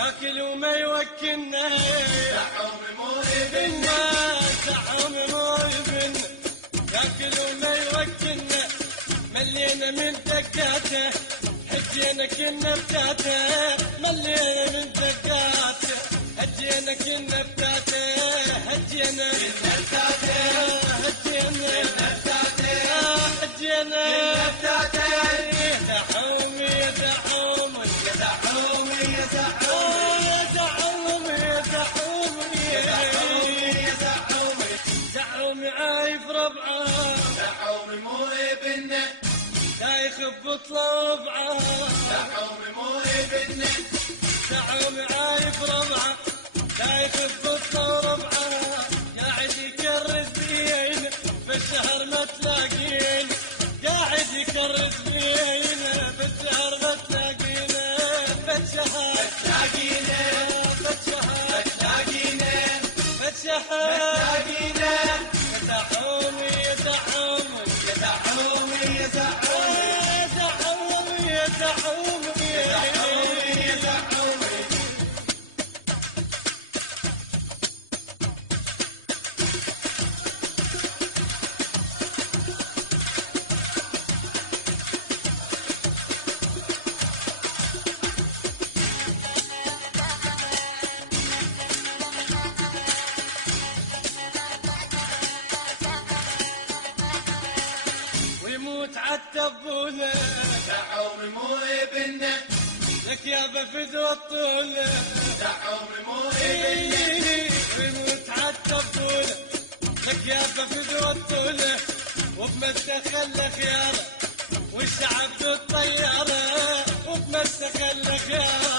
ياكل وما يوكلنا زعوم مو ابننا زعوم مو ابن ياكل وما يوكلنا ملينا من دقاته حجينا كنا بتاته ملينا من دقاته هجينا كنا بتاته هجينا كنا بتاته هجينا كنا بتاته دعوم يا دعوم يا زعوم يا زعوم يا دعوم يا دعوم يا زعوم يا زعوم دعوم عايف ربعه زعوم مو ابننا دايخ بطلبعه زعوم مو ابننا دعوم عايف ربعه دايخ بطلبعه قاعد يكرز بينا بالشهر ما تلاقين قاعد يكرز بينا بالشهر ما تلاقينا بالشهر تلاقينا بالشهر تلاقينا بالشهر تلاقينا دعوم يا دعوم يا زعوم يا زعوم يا دعوم يا دعوم يا زعوم يا زعوم ويموت عالتبولة زعوم مو ابننا لك يا بفدوى الطولة زعوم مو ابننا ويموت عالتبولة لك يا بفدوى الطولة وبمسخ الخيارة والشعب ذو الطيارة وبمسخ الخيارة